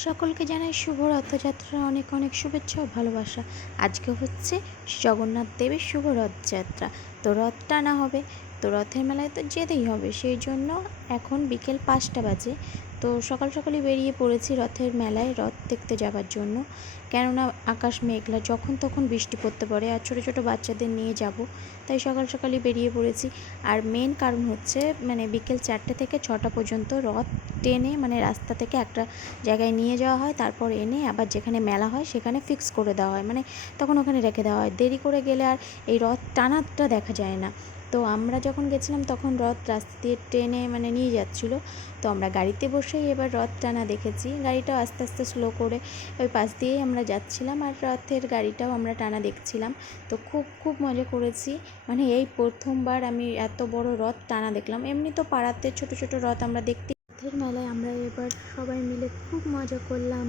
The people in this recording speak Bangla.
সকলকে জানাই শুভ রথযাত্রা, অনেক অনেক শুভেচ্ছা ও ভালোবাসা। আজকে হচ্ছে জগন্নাথ দেবের শুভ রথযাত্রা। তো রথ টানা হবে, তো রথের মেলায় তো যেতেই হবে। সেই জন্য এখন বিকেল 5টা বাজে। তো সকাল সকালই বেরিয়ে পড়েছি রথের মেলায় রথ দেখতে যাওয়ার জন্য। কেননা আকাশ মেঘলা, যখন তখন বৃষ্টি পড়তে পারে, আর ছোটো ছোটো বাচ্চাদের নিয়ে যাব, তাই সকাল সকালই বেরিয়ে পড়েছি। আর মেন কারণ হচ্ছে বিকেল 4টে থেকে 6টা পর্যন্ত রথ টেনে রাস্তা থেকে একটা জায়গায় নিয়ে যাওয়া হয়, তারপর এনে আবার যেখানে মেলা হয় সেখানে ফিক্স করে দেওয়া হয়, তখন ওখানে রেখে দেওয়া হয়। দেরি করে গেলে আর এই রথ টানাটা দেখা যায় না। তো আমরা যখন গেছিলাম তখন রথ রাস্তা দিয়ে ট্রেনে নিয়ে যাচ্ছিলো। তো আমরা গাড়িতে বসেই এবার রথ টানা দেখেছি। গাড়িটাও আস্তে আস্তে স্লো করে ওই পাশ দিয়েই আমরা যাচ্ছিলাম, আর রথের গাড়িটাও আমরা টানা দেখছিলাম। তো খুব খুব মজা করেছি। এই প্রথমবার আমি এত বড় রথ টানা দেখলাম। এমনি তো পাড়াতে ছোট ছোট রথ আমরা দেখতে। রথের মেলায় আমরা এবার সবাই মিলে খুব মজা করলাম।